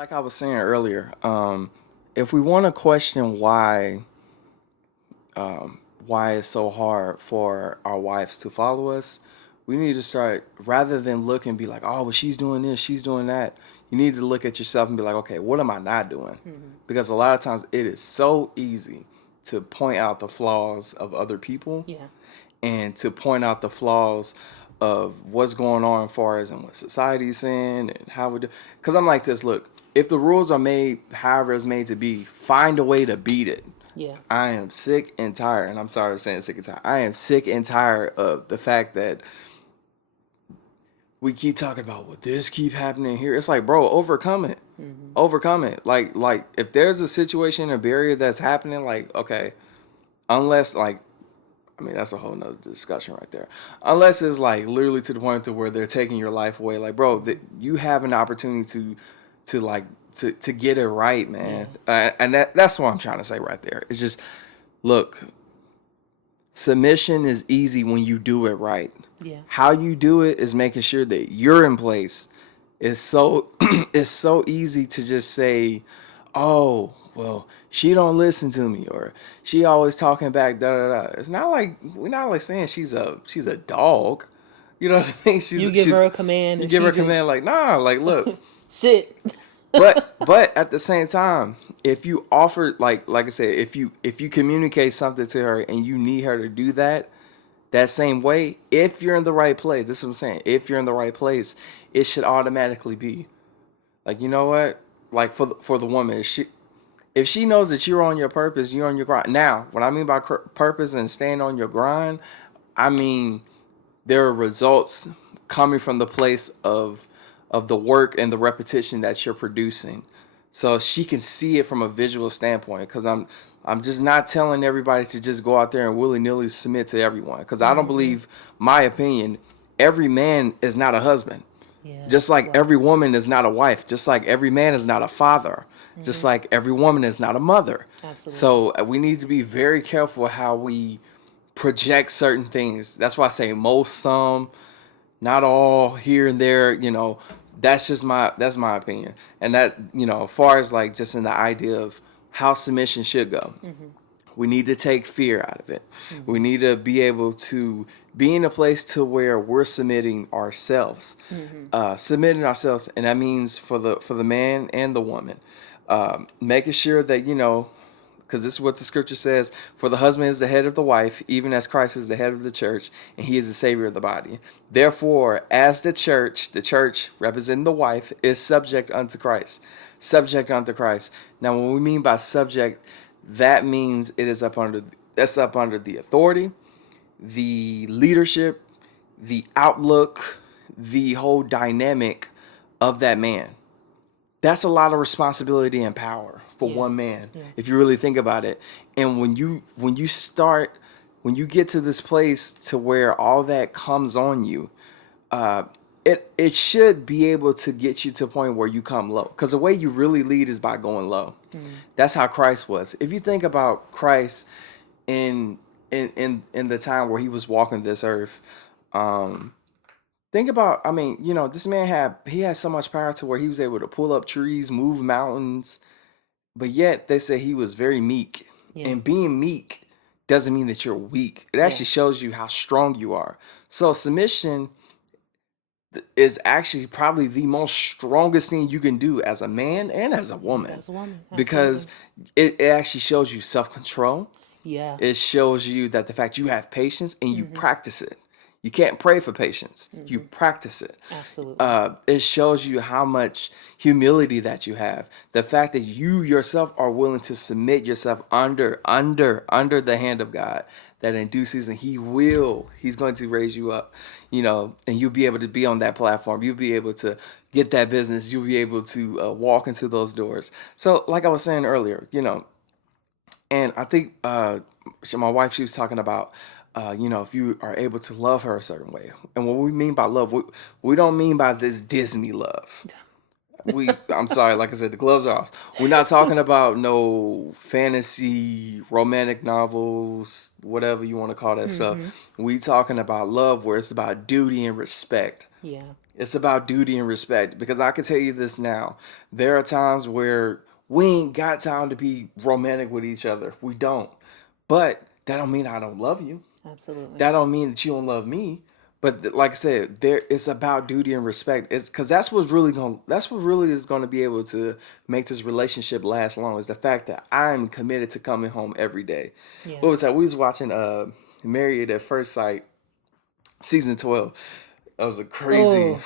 Like I was saying earlier, if we want to question why it's so hard for our wives to follow us, we need to start rather than look and be like, oh, well, she's doing this, she's doing that. You need to look at yourself and be like, okay, what am I not doing? Mm-hmm. Because a lot of times it is so easy to point out the flaws of other people Yeah. and to point out the flaws of what's going on as far as in what society's saying and how we do. Because I'm like this, look, if the rules are made however it's made to be, find a way to beat it. Yeah. I am sick and tired, and I'm sorry for saying sick and tired. I am sick and tired of the fact that we keep talking about, well, this keep happening here. It's like, bro, overcome it. Mm-hmm. Overcome it. Like if there's a situation, a barrier that's happening, like, okay, unless like I mean, that's a whole nother discussion right there. Unless it's like literally to the point to where they're taking your life away. Like, bro, you have an opportunity to like to get it right, Yeah. man. And that's what I'm trying to say right there. It's just look, submission is easy when you do it right. Yeah. How you do it is making sure that you're in place. It's so it's so easy to just say, "Oh, well, she don't listen to me," or "She always talking back." Da da da. It's not like we're not like saying she's a dog. You know what I mean? You give her a command You and give her she a command just like, "Nah," like, look. sit. But at the same time, if you offer like I said, if you communicate something to her and you need her to do that same way, if you're in the right place, this is what I'm saying. If you're in the right place, it should automatically be like, you know what? Like for the woman, if she knows that you're on your purpose, you're on your grind. Now, what I mean by purpose and staying on your grind, I mean there are results coming from the place of the work and the repetition that you're producing. So she can see it from a visual standpoint because I'm just not telling everybody to just go out there and willy-nilly submit to everyone because I don't Mm-hmm. believe my opinion every man is not a husband. Yeah. Just like Right. every woman is not a wife, just like every man is not a father, just Mm-hmm. like every woman is not a mother. Absolutely. So we need to be very careful how we project certain things. That's why I say most, some, not all, here and there. That's my opinion. And that as far as like just in the idea of how submission should go, Mm-hmm. we need to take fear out of it. We Mm-hmm. need to be able to be in a place to where we're Mm-hmm. submitting ourselves, and that means for the man and the woman, making sure that because this is what the scripture says: for the husband is the head of the wife, even as Christ is the head of the church, and he is the savior of the body. Therefore, as the church representing the wife is subject unto Christ. Subject unto Christ. Now, what we mean by subject, that means it is up under the authority, the leadership, the outlook, the whole dynamic of that man. That's a lot of responsibility and power for Yeah. one man Yeah. if you really think about it. And when you get to this place to where all that comes on you, uh, it should be able to get you to a point where you come low. Because the way you really lead is by going low. Mm. That's how Christ was. If you think about Christ in in the time where he was walking this earth, um, think about, I mean, this man had so much power to where he was able to pull up trees, move mountains, but yet they say he was very meek. Yeah. And being meek doesn't mean that you're weak. It Yeah. actually shows you how strong you are. So submission is actually probably the most strongest thing you can do as a man and as a And woman as a woman, because absolutely. it actually shows you self-control. Yeah. It shows you that the fact you have patience and you Mm-hmm. practice it. You can't pray for patience. You Mm-hmm. practice it. Absolutely. It shows you how much humility that you have. The fact that you yourself are willing to submit yourself under the hand of God. That in due season He's going to raise you up, and you'll be able to be on that platform. You'll be able to get that business. You'll be able to walk into those doors. So, like I was saying earlier, and I think my wife, she was talking about, if you are able to love her a certain way. And what we mean by love, we don't mean by this Disney love. I'm sorry, like I said, the gloves are off. We're not talking about no fantasy, romantic novels, whatever you want to call that stuff. Mm-hmm. We talking about love where it's about duty and respect. Yeah. It's about duty and respect. Because I can tell you this now. There are times where we ain't got time to be romantic with each other. We don't. But that don't mean I don't love you. Absolutely. That don't mean that you don't love me. But like I said, there it's about duty and respect. It's because that's what really is gonna be able to make this relationship last long is the fact that I'm committed to coming home every day. Yeah. What was that? We was watching Married at First Sight season 12. That was a crazy, Oh,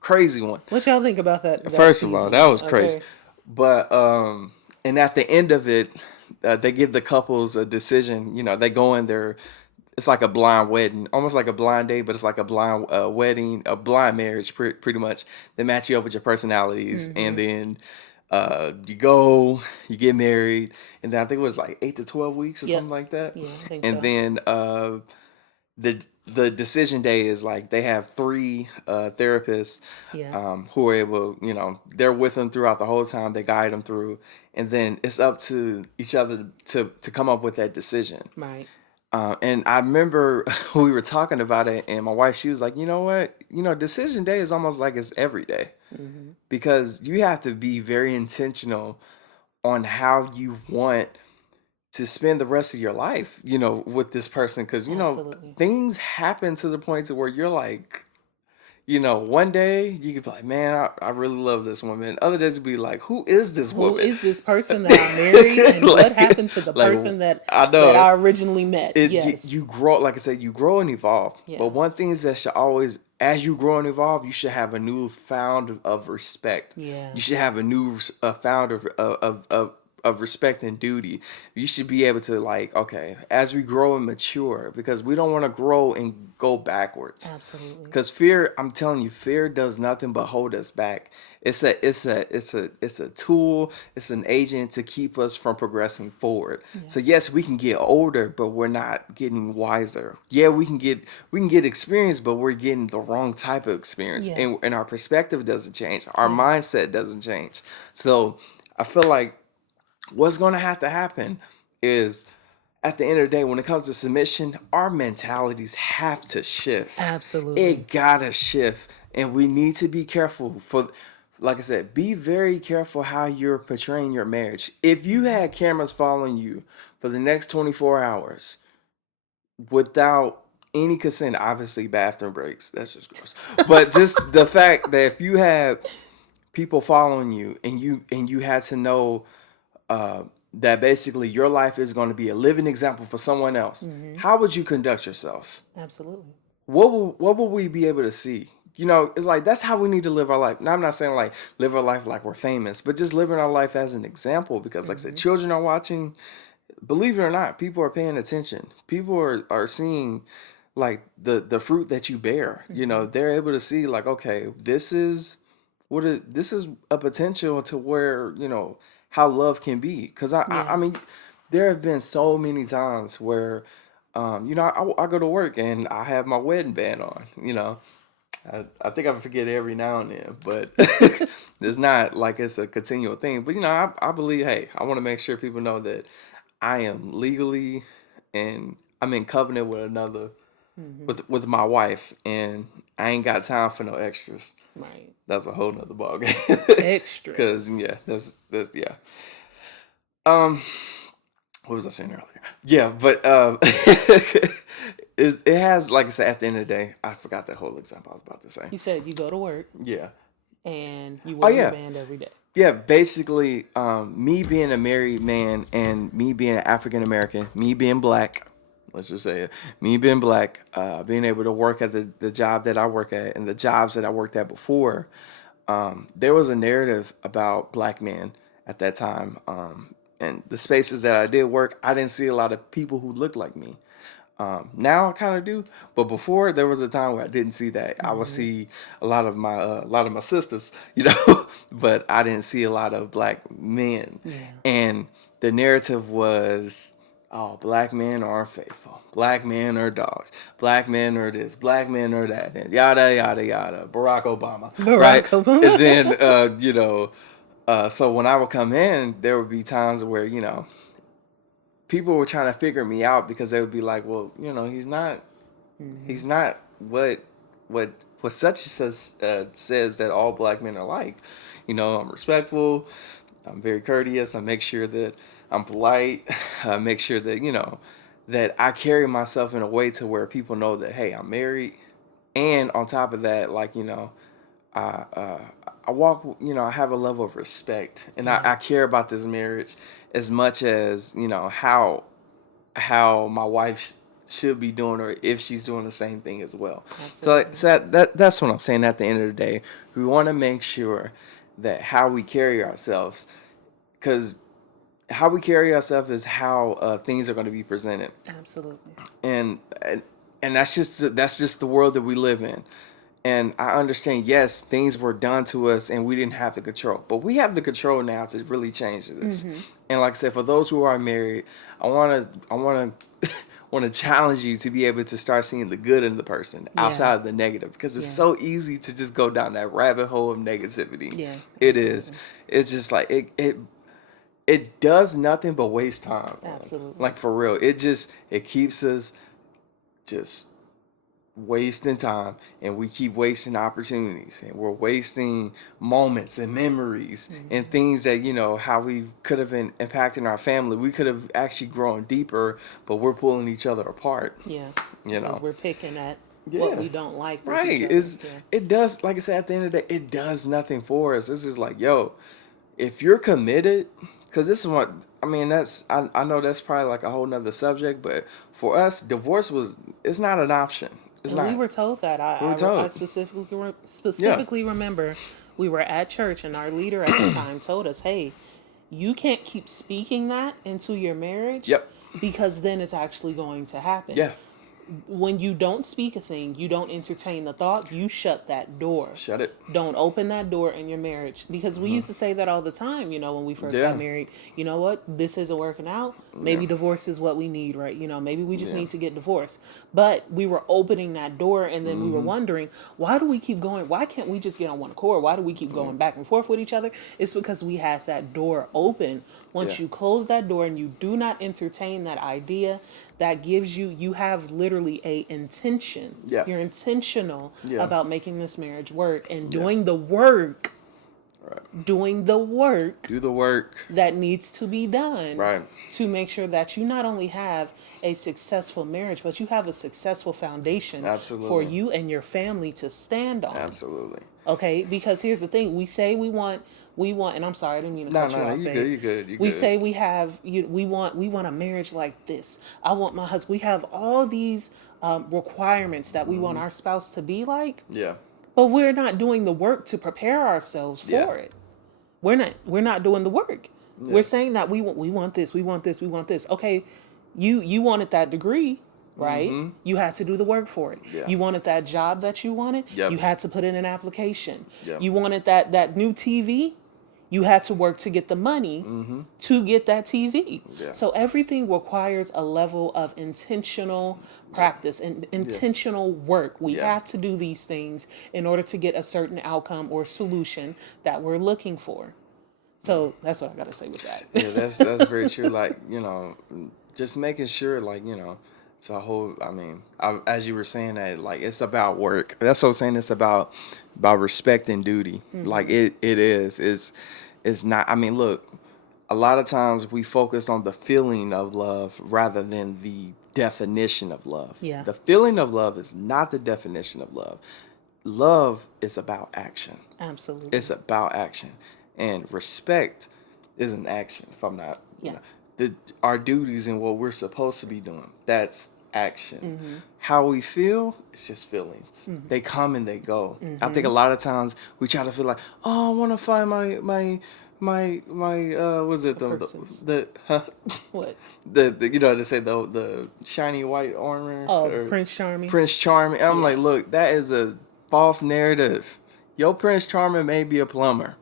crazy one. what y'all think about that First of all, that season? was crazy. Okay. But and at the end of it, they give the couples a decision. They go in there. It's like a blind wedding, almost like a blind date, but it's like a blind wedding, a blind marriage, pretty much. They match you up with your personalities, and then you go, you get married, and then I think it was like 8 to 12 weeks or Yep. something like that. Yeah, I think And so. then the decision day is like they have three therapists Yeah. who are able, they're with them throughout the whole time. They guide them through, and then it's up to each other to come up with that decision. Right. And I remember we were talking about it, and my wife, she was like, you know what? Decision day is almost like it's every day Mm-hmm. because you have to be very intentional on how you want to spend the rest of your life, with this person. Because, Absolutely. things happen to the point to where you're like, one day you could be like, man, I really love this woman. Other days you'd be like, who is this Who woman? is this person that I married, and what happened to the like person that I that know I originally met? Yes. you grow, like I said, you grow and evolve. Yeah. But one thing is that should always, as you grow and evolve, you should have a new found of respect. Yeah. You should have a new found of respect and duty. You should be able to, like, okay, as we grow and mature, because we don't want to grow and go backwards. Absolutely. Because fear, I'm telling you, fear does nothing but hold us back. It's a tool. It's an agent to keep us from progressing forward. Yeah. So yes, we can get older, but we're not getting wiser. Yeah, we can get experience, but we're getting the wrong type of experience, Yeah. and our perspective doesn't change. Our Yeah. mindset doesn't change. So I feel like what's going to have to happen is at the end of the day, when it comes to submission, our mentalities have to shift. Absolutely. It gotta shift, and we need to be careful for, like I said, be very careful how you're portraying your marriage. If you had cameras following you for the next 24 hours without any consent, obviously bathroom breaks, that's just gross. But just the fact that if you had people following you and you had to know that basically your life is going to be a living example for someone else, how would you conduct yourself? Absolutely. What will we be able to see? It's like that's how we need to live our life. Now, I'm not saying like live our life like we're famous, but just living our life as an example. Because, like I said, children are watching. Believe it or not, people are paying attention. People are seeing like the fruit that you bear. They're able to see like, okay, this is a potential to where how love can be. Because I Yeah. mean, there have been so many times where I go to work and I have my wedding band on. I think I forget every now and then, but it's not like it's a continual thing. But I believe, hey, I want to make sure people know that I am legally and I'm in covenant with another Mm-hmm. with my wife, and I ain't got time for no extras. Right. That's a whole nother ballgame. Cause Extras. yeah, that's yeah. Um, what was I saying earlier? Yeah, but it has, like I said, at the end of the day, I forgot that whole example I was about to say. You said you go to work Yeah. and you Oh wear your yeah. band every day. Yeah, basically, me being a married man and me being an African American, me being black, let's just say it, me being black, being able to work at the job that I work at and the jobs that I worked at before, there was a narrative about black men at that time. And the spaces that I did work, I didn't see a lot of people who looked like me. Now I kind of do, but before there was a time where I didn't see that. I would Mm-hmm. see a lot of my sisters, but I didn't see a lot of black men. Yeah. And the narrative was, oh, black men are unfaithful, black men are dogs, black men are this, black men are that, and yada yada yada. Barack Obama, right? Barack And Obama. then so when I would come in, there would be times where people were trying to figure me out because they would be like, well, he's not Mm-hmm. he's not what what such says that all black men are like. I'm respectful. I'm very courteous. I make sure that I'm polite. I make sure that that I carry myself in a way to where people know that, hey, I'm married, and on top of that, like I I walk, I have a level of respect, and Yeah. I care about this marriage as much as how my wife should be doing, or if she's doing the same thing as well. So, Absolutely. that's what I'm saying. At the end of the day, we want to make sure that how we carry ourselves, because how we carry ourselves is how things are going to be presented, Absolutely. and and that's just the world that we live in. And I understand, yes, things were done to us and we didn't have the control. But we have the control now to really change this. Mm-hmm. And like I said, for those who are married, I wanna wanna challenge you to be able to start seeing the good in the person Yeah. outside of the negative. Because it's Yeah. so easy to just go down that rabbit hole of negativity. Yeah. It is. Absolutely. It's just like it does nothing but waste time, man. Absolutely. Like for real. It keeps us just wasting time, and we keep wasting opportunities, and we're wasting moments and memories and Mm-hmm. things that how we could have been impacting our family. We could have actually grown deeper, but we're pulling each other apart. Yeah. you Because know we're picking at what yeah, we don't like with right. each other. Yeah. It does, like I said, at the end of the day, it does nothing for us. This is like, yo, if you're committed, because this is what I mean. I know that's probably like a whole nother subject, but for us, divorce was it's not an option. It's And we not. were told that. We were I told. Yeah. specifically remember we were at church and our leader at the time told us, "Hey, you can't keep speaking that into your marriage Yep. because then it's actually going to happen. Yeah. When you don't speak a thing, you don't entertain the thought, you shut that door. Shut it. Don't open that door in your marriage." Because we used to say that all the time, when we first Yeah. got married. You know what? This isn't working out. Yeah. Maybe divorce is what we need, right? Maybe we just Yeah. need to get divorced. But we were opening that door, and then we were wondering, why do we keep going? Why can't we just get on one accord? Why do we keep going back and forth with each other? It's because we had that door open. Once Yeah. you close that door and you do not entertain that idea, that gives you have literally a intention. Yeah. You're intentional Yeah. about making this marriage work and Yeah. doing the work, Right. doing the work Do the work. that needs to be done Right. to make sure that you not only have a successful marriage, but you have a successful foundation Absolutely. for you and your family to stand on. Absolutely. Okay, because here's the thing: we say we want, and I'm sorry, I didn't mean to No, cut no, you no. off, You babe. good. You good. You We good. say we want a marriage like this. I want my husband. We have all these requirements that we want our spouse to be like, Yeah. but we're not doing the work to prepare ourselves for Yeah. it. We're not doing the work. Yeah. We're saying that we want this, we want this, we want this. Okay, you wanted that degree, right? You had to do the work for it. Yeah. You wanted that job that you wanted. Yep. You had to put in an application. Yep. You wanted that new TV. You had to work to get the money to get that TV. Yeah. So everything requires a level of intentional practice and intentional work. We Yeah. have to do these things in order to get a certain outcome or solution that we're looking for. So that's what I got to say with that. Yeah, that's very true. Like, just making sure, like, it's a whole. I mean, as you were saying that, like, it's about work. That's what I'm saying. It's about respect and duty. Like it is. It's not. I mean, look. A lot of times we focus on the feeling of love rather than the definition of love. Yeah. The feeling of love is not the definition of love. Love is about action. Absolutely. It's about action, and respect is an action. If I'm not, Yeah. our duties and what we're supposed to be doing. That's action. How we feel, it's just feelings. They come and they go. I think a lot of times we try to feel like, oh, I want to find my was it persons. What? the they say the shiny white armor. Oh, or Prince Charming. Prince Charming. And I'm like, look, that is a false narrative. Your Prince Charming may be a plumber.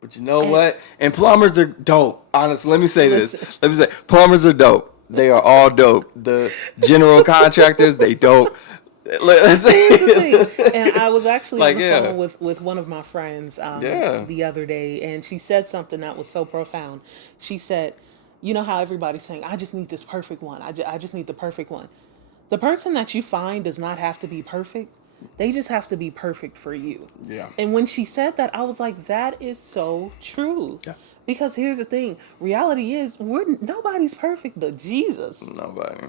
But you know what? And plumbers are dope. Honestly, let me say this. Listen. Let me say, plumbers are dope. They are all dope. The general contractors, they dope. Let's Here's the say, thing. And I was actually Like, on the yeah. phone with one of my friends Yeah. the other day, and she said something that was so profound. She said, you know how everybody's saying, I just need this perfect one. I just need the perfect one. The person that you find does not have to be perfect, They just have to be perfect for you. Yeah. And when she said that, I was like, that is so true. Yeah. Because here's the thing, reality is nobody's perfect but Jesus. Nobody.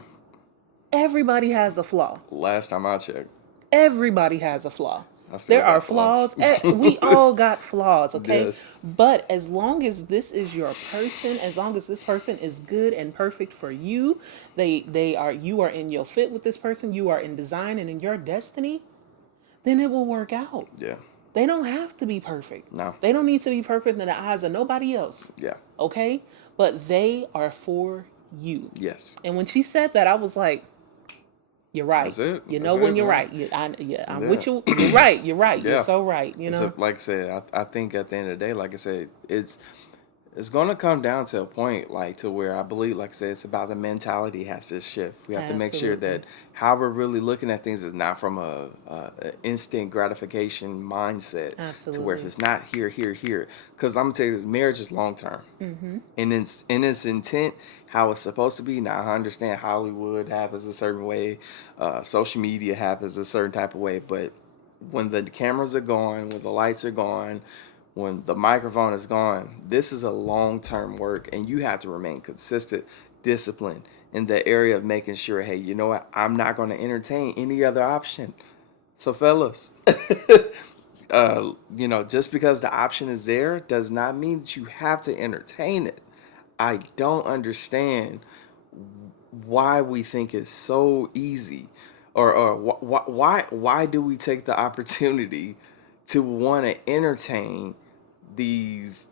Everybody has a flaw. Last time I checked, Everybody has a flaw. I still There are got flaws. flaws. We all got flaws, okay? Yes. But as long as this is your person, as long as this person is good and perfect for you, you are in your fit with this person, you are in design and in your destiny, then it will work out. Yeah. They don't have to be perfect. No. They don't need to be perfect in the eyes of nobody else. Yeah. Okay? But they are for you. Yes. And when she said that, I was like, you're right. That's it. You That's know when it, you're man. right. I'm Yeah. with you. You're right. You're right. You're Yeah. so right. You know. Like I said, I think at the end of the day, like I said, it's gonna come down to a point like to where I believe, like I said, it's about the mentality has to shift. We have to make sure Absolutely. that how we're really looking at things is not from a instant gratification mindset to where if Absolutely. it's not here, here, here. Because I'm gonna tell you, this marriage is long term. Mm-hmm. And in its intent, how it's supposed to be. Now I understand Hollywood happens a certain way, social media happens a certain type of way, but when the cameras are gone, when the lights are gone, when the microphone is gone, this is a long term work, and you have to remain consistent, disciplined in the area of making sure, hey, you know what, I'm not going to entertain any other option. So, fellas, just because the option is there does not mean that you have to entertain it. I don't understand why we think it's so easy, or why do we take the opportunity to want to entertain these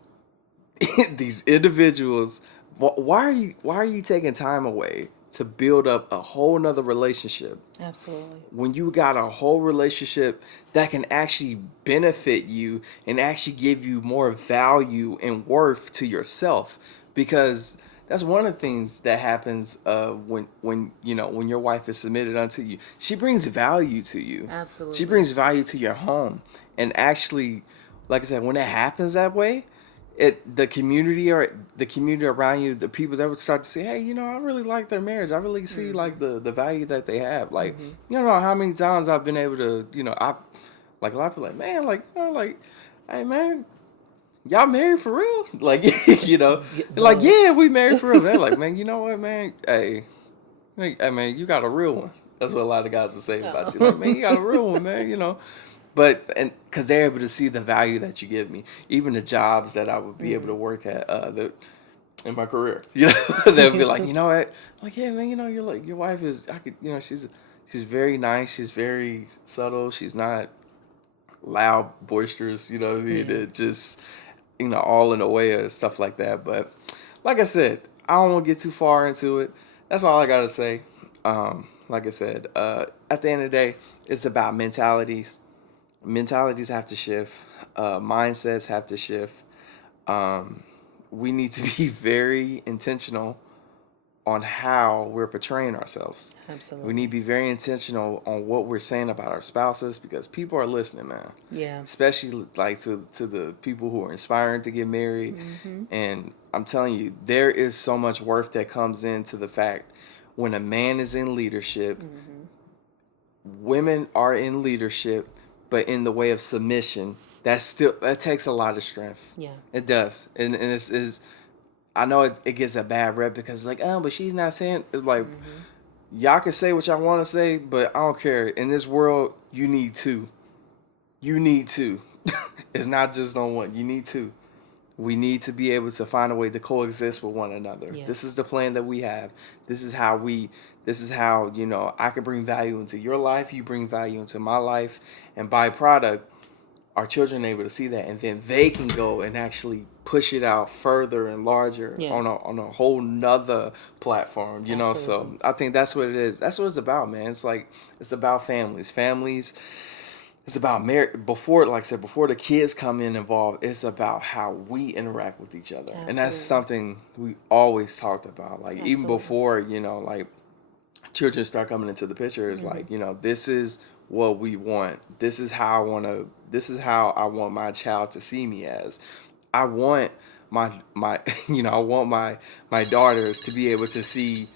these individuals? Why are you taking time away to build up a whole nother relationship Absolutely. when you got a whole relationship that can actually benefit you and actually give you more value and worth to yourself? Because that's one of the things that happens when your wife is submitted unto you. She brings value to you. She Absolutely. brings value to your home. And actually, like I said, when it happens that way, the community around you, the people that would start to say, hey, I really like their marriage. I really see like the value that they have. Like, Mm-hmm. you don't know how many times I've been able to, I like a lot of people like, man, like, like, hey man, y'all married for real? Like, they're like, Look. yeah, we married for real. They're like, man, you know what, man? Hey, man, you got a real one. That's what a lot of guys would say about you. Like, man, you got a real one, man. But and because they're able to see the value that you give me, even the jobs that I would be able to work at, in my career, they'll be like, you know what? I'm like, yeah, man, you're like your wife is. I could, she's very nice. She's very subtle. She's not loud, boisterous. You know what I mean? Yeah. It just, all in a way of stuff like that. But like I said, I don't want to get too far into it. That's all I gotta say. Like I said, at the end of the day, it's about mentalities. Mentalities have to shift. Mindsets have to shift. We need to be very intentional on how we're portraying ourselves. We need to Absolutely. be very intentional on what we're saying about our spouses, because people are listening, man. Yeah. Especially like to the people who are inspiring to get married. Mm-hmm. And I'm telling you, there is so much worth that comes into the fact when a man is in leadership, Mm-hmm. women are in leadership, but in the way of submission, that takes a lot of strength. Yeah. It does. And it's I know it gets a bad rep because like, but she's not saying, like, Mm-hmm. y'all can say what y'all want to say, but I don't care. In this world, you need two. You need two. It's not just on one. You need two. We need to be able to find a way to coexist with one another. Yeah. This is the plan that we have. This is how, I can bring value into your life, you bring value into my life, and by product, our children are able to see that, and then they can go and actually push it out further and larger Yeah. on a whole nother platform, Absolutely. so I think that's what it is. That's what it's about, man. It's like, it's about families. It's about marriage. Before, like I said, before the kids come in involved, it's about how we interact with each other. And that's Absolutely. something we always talked about. Like, even Absolutely. before, like, children start coming into the picture, it's like, this is what we want. This is how I want my child to see me as. I want my I want my daughters to be able to see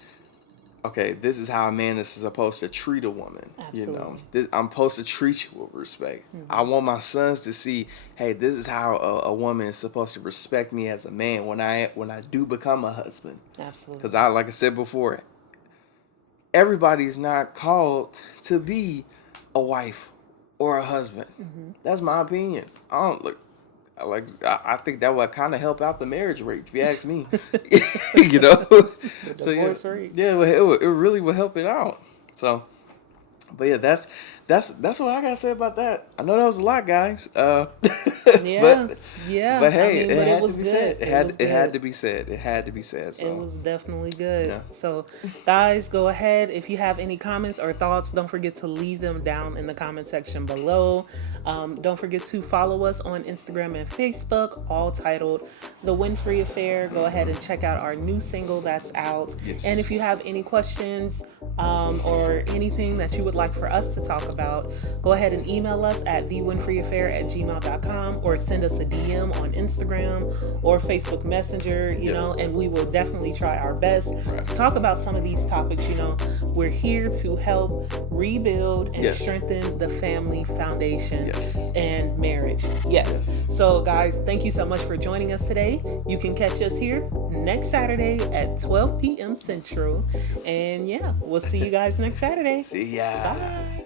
okay, this is how a man is supposed to treat a woman. Absolutely. You know, I'm supposed to treat you with respect. I want my sons to see, hey, this is how a woman is supposed to respect me as a man when I do become a husband. Absolutely. Because like I said before, everybody's not called to be a wife or a husband. That's my opinion. I don't look. I think that would kind of help out the marriage rate, if you ask me. You know, so divorce rate. yeah, it really would help it out. So, but yeah, that's what I gotta say about that. I know that was a lot, guys. Yeah, but hey, I mean, it had was to be good. said. It had to be said. It had to be said. So it was definitely good. Yeah. So, guys, go ahead. If you have any comments or thoughts, don't forget to leave them down in the comment section below. Don't forget to follow us on Instagram and Facebook, all titled The Winfrey Affair. Go ahead and check out our new single that's out. Yes. And if you have any questions or anything that you would like for us to talk about, go ahead and email us at thewinfreyaffair@gmail.com or send us a DM on Instagram or Facebook Messenger, you know, and we will definitely try our best to talk about some of these topics. You know, we're here to help rebuild and strengthen the family foundation and marriage. Yes. So, guys, thank you so much for joining us today. You can catch us here next Saturday at 12 p.m. Central. And yeah, we'll see you guys next Saturday. See ya. Bye.